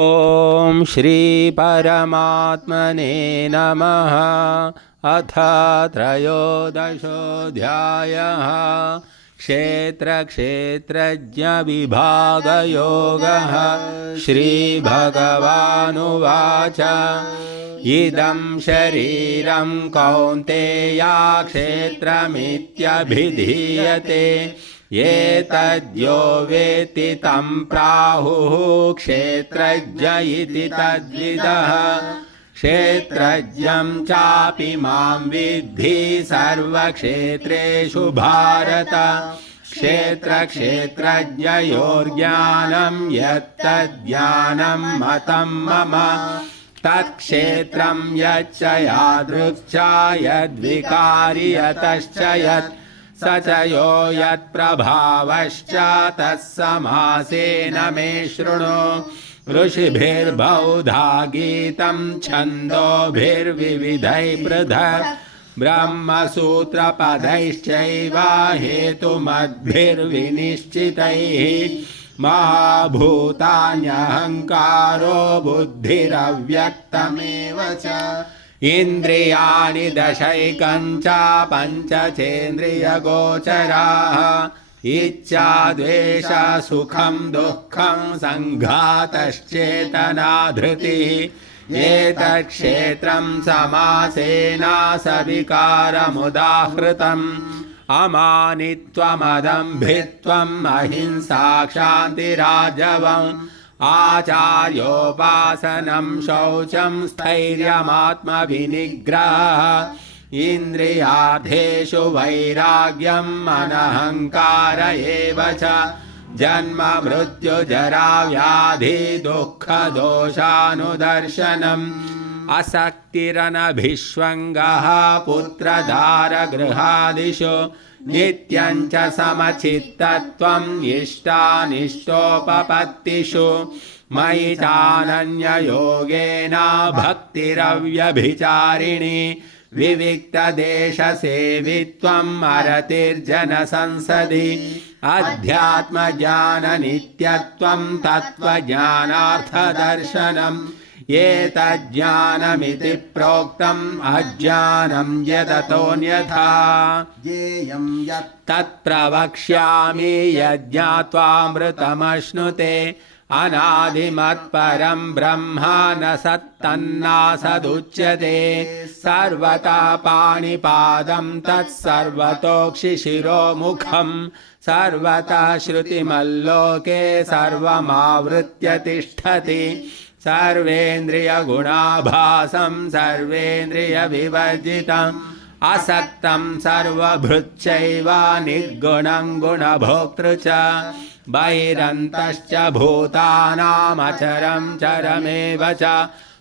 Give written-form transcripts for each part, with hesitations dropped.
ॐ श्री परमात्मने नमः। अथ त्रयोदशोऽध्यायः। क्षेत्रक्षेत्रज्ञविभागयोगः। श्रीभगवानुवाच इदं शरीरं कौन्तेया क्षेत्रमित्यभिधीयते एतद्यो वेत्ति तं प्राहुः क्षेत्रज्ञ इति तद्विदः। क्षेत्रज्ञं चापि मां विद्धि सर्वक्षेत्रेषु भारत। क्षेत्रक्षेत्रज्ञयोर्ज्ञानं यत्तज्ज्ञानं मतं मम तत्क्षेत्रं यच्च यादृक् यद्विकारि यतश्च यत् स च यो यत्प्रभावश्च तत्समासेन मे शृणु। ऋषिभिर्बहुधा गीतं छन्दोभिर्विविधैः पृथक् ब्रह्मसूत्रपदैश्चैव हेतुमद्भिर्विनिश्चितैः। महाभूतान्यहङ्कारो बुद्धिरव्यक्तमेव च इन्द्रियाणि दशैकं च पञ्चचेन्द्रियगोचराः। इच्छा द्वेष सुखं दुःखं सङ्घातश्चेतना धृतिः। एतत्क्षेत्रं समासेन सविकारमुदाहृतम् अमानित्वमदम्भित्वम् अहिंसा क्षान्तिराजवम् आचार्योपासनं शौचं स्थैर्यमात्मविनिग्रहः। इन्द्रियार्थेषु वैराग्यम् अनहङ्कार एव च जन्म मृत्यु जरा व्याधि दुःख दोषानुदर्शनम् असक्तिरनभिष्वङ्गः पुत्रधारगृहादिषु नित्यं च समचित्तत्वम् इष्टानिष्टोपपत्तिषु मयि चानन्ययोगेन भक्तिरव्यभिचारिणी विविक्तदेशसेवित्वम् अरतिर्जनसंसदि अध्यात्मज्ञाननित्यत्वं तत्त्वज्ञानार्थदर्शनम् एतज्ज्ञानमिति प्रोक्तम् अज्ञानं यदतोऽन्यथा ज्ञेयं यत् तत्प्रवक्ष्यामि यज्ञात्वामृतमश्नुते अनादिमत्परं ब्रह्म न सत्तन्नासदुच्यते सर्वतः पाणिपादं तत्सर्वतोक्षिशिरोमुखं सर्वतः श्रुतिमल्लोके सर्वमावृत्य तिष्ठति सर्वेन्द्रियगुणाभासं सर्वेन्द्रियविवर्जितम् असक्तं सर्वभृच्चैव निर्गुणं गुणभोक्तृ च बहिरन्तश्च भूतानामचरं चरमेव च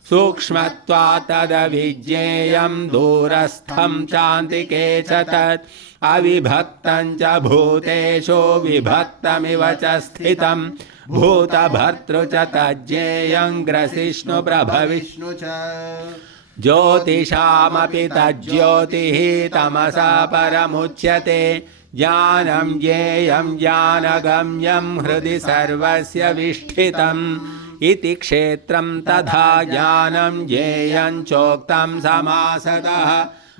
सूक्ष्मत्वात् तदविज्ञेयं दूरस्थं चान्तिके च तत् अविभक्तं च भूतेषु विभक्तमिव च स्थितं भूतभर्तृ च तज्ज्ञेयं ग्रसिष्णु प्रभविष्णु च ज्योतिषामपि तज्ज्योतिः तमसा परमुच्यते ज्ञानं ज्ञेयं ज्ञानगम्यं हृदि सर्वस्य विष्ठितम् इति क्षेत्रं तथा ज्ञानं ज्ञेयं चोक्तं समासतः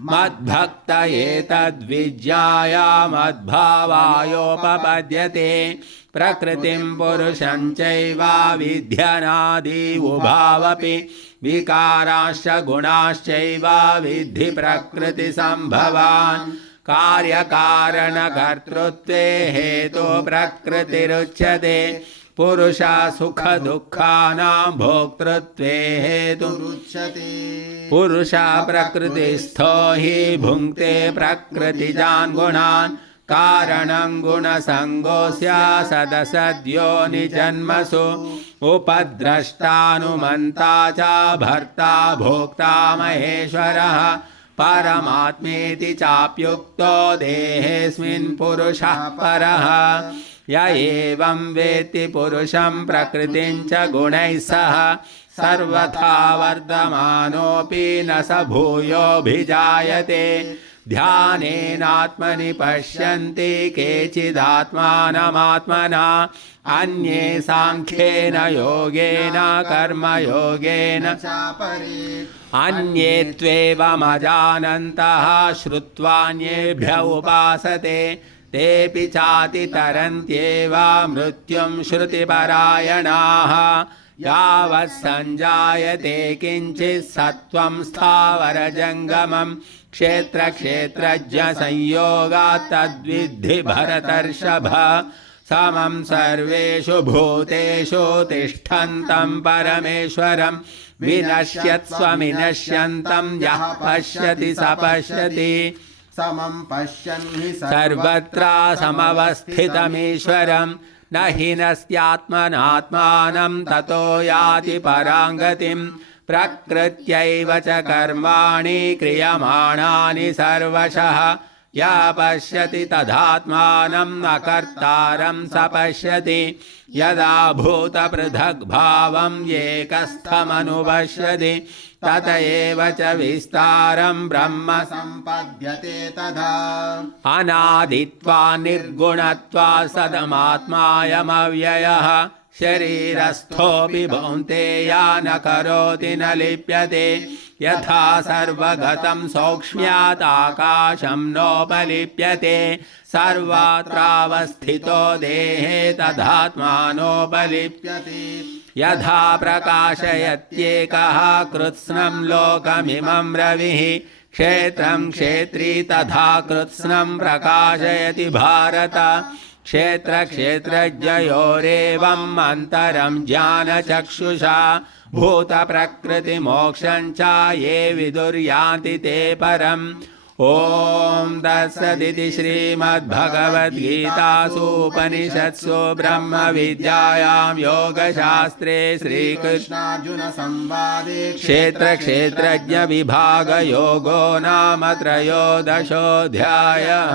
मद्भक्त एतद्विज्ञाय मद्भावायोपपद्यते प्रकृतिं पुरुषं चैव विध्यनादि उभावपि विकाराश्च गुणाश्चैव विद्धि प्रकृतिसम्भवान् कार्यकारणकर्तृत्वे हेतु प्रकृतिरुच्यते पुरुषा सुख दुःखानां भोक्तृत्वे हेतुरुच्यते पुरुषा प्रकृतिस्थो हि भुङ्क्ते प्रकृतिजान् गुणान् कारणं गुणसङ्गोऽस्य सदसद्योनिजन्मसु उपद्रष्टानुमन्ता च भर्ता भोक्ता महेश्वरः परमात्मेति चाप्युक्तो देहेऽस्मिन् पुरुषः परः य एवं वेत्ति पुरुषं प्रकृतिं च गुणैः सह सर्वथा वर्धमानोऽपि न स भूयोऽभिजायते ध्यानेनात्मनि पश्यन्ति केचिदात्मानमात्मना अन्ये सांख्येन योगेन कर्मयोगेन अन्ये त्वेवमजानन्तः श्रुत्वान्येभ्य उपासते तेऽपि चातितरन्त्येव मृत्युं श्रुतिपरायणाः यावत् सञ्जायते किञ्चित् सत्त्वं स्थावरजङ्गमं क्षेत्रक्षेत्रज्ञ संयोगात् तद्विद्धि भरतर्षभ समं सर्वेषु भूतेषु तिष्ठन्तं परमेश्वरं विनश्यत्स्वविनश्यन्तं यः पश्यति स पश्यति समं पश्यन् हि सर्वत्र समवस्थितमीश्वरं न हि नस्त्यात्मनात्मानं ततो याति परां गतिं प्रकृत्यैव च कर्माणि क्रियमाणानि सर्वशः या पश्यति तदात्मानं न कर्तारं स पश्यति यदा भूतपृथग्भावं एकस्थमनुपश्यति तत एव च विस्तारं ब्रह्म सम्पद्यते तथा अनादित्वा निर्गुणत्वा सदमात्मायमव्ययः शरीरस्थोऽपि भौन्तेया न करोति न लिप्यते यथा सर्वगतं सौक्ष्म्यात् आकाशं नोपलिप्यते सर्वत्रावस्थितो देहे तदात्मानोपलिप्यते यथा प्रकाशयत्येकः कृत्स्नं लोकमिमं रविः क्षेत्रं क्षेत्री तथा कृत्स्नं प्रकाशयति भारत क्षेत्रक्षेत्रज्ञयोरेवम् अन्तरं ज्ञानचक्षुषा भूतप्रकृतिमोक्षं च ये विदुर्यान्ति ते परम् ॐ तत्सदिति श्रीमद्भगवद्गीतासु उपनिषत्सु ब्रह्मविद्यायां योगशास्त्रे श्रीकृष्णार्जुनसंवादे क्षेत्रक्षेत्रज्ञविभागयोगो नाम त्रयोदशोऽध्यायः।